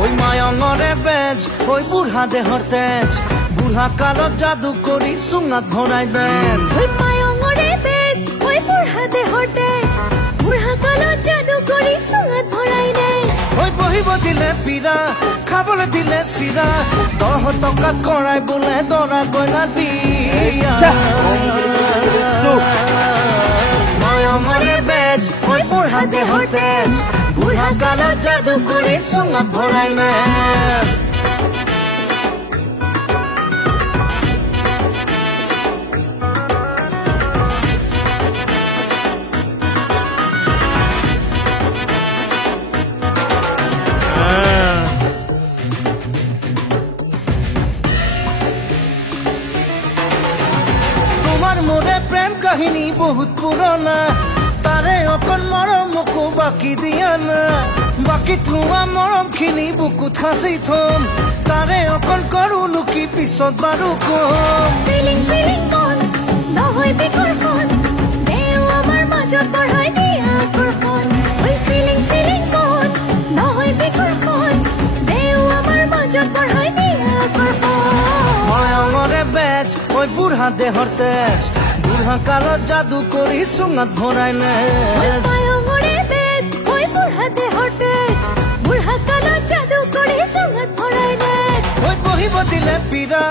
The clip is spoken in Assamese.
ওই মায়ঙৰে বেজ ওই বুঢ়া দেহৰ তেজ বুঢ়া কালত জাদু কৰি চুঙাত ভৰাই বেজ ওই মায়ঙৰে বেজ ওই বুঢ়া দেহৰ তেজ বুঢ়া কালত জাদু কৰি চুঙাত ভৰাই বেজ ওই বহিব দিলে পীৰা খাবলৈ দিলে চিৰা 10 টকাত কৰাই বোলে দৰা কইনা বিয়া মায়ঙৰে বেজ ওই বুঢ়া দেহৰ তেজ বুঢ়া কালত জাদু কৰি চুঙাত ভৰাই বেজ মোৰে প্ৰেম কাহিনী বহুত পুৰনা তাৰে অকন মৰম মোকো বাকি দিয়া না বাকি থোৱা মৰম খিনি বুকুত সাঁচি থম তাৰে অকন কৰো লুকি পিছত বাৰু কম ফিলিং ফিলিং কোন নহয় বিকৰ্ষণ দেও আমাৰ মাজত বঢ়াই দিয়া আকৰ্ষণ ওই ফিলিং ফিলিং কোন নহয় বিকৰ্ষণ দেও আমাৰ মাজত বঢ়াই দিয়া আকৰ্ষণ মায়ঙৰে বেজ ওই বুঢ়া দেহৰ তেজ বুঢ়া কালত জাদু কৰি চুঙাত ভৰাই নেজ মায়ঙৰে বেজ ওই বুঢ়া দেহৰ তেজ বুঢ়া কালত জাদু কৰি চুঙাত ভৰাই নেজ ওই বহিব দিলে পীৰা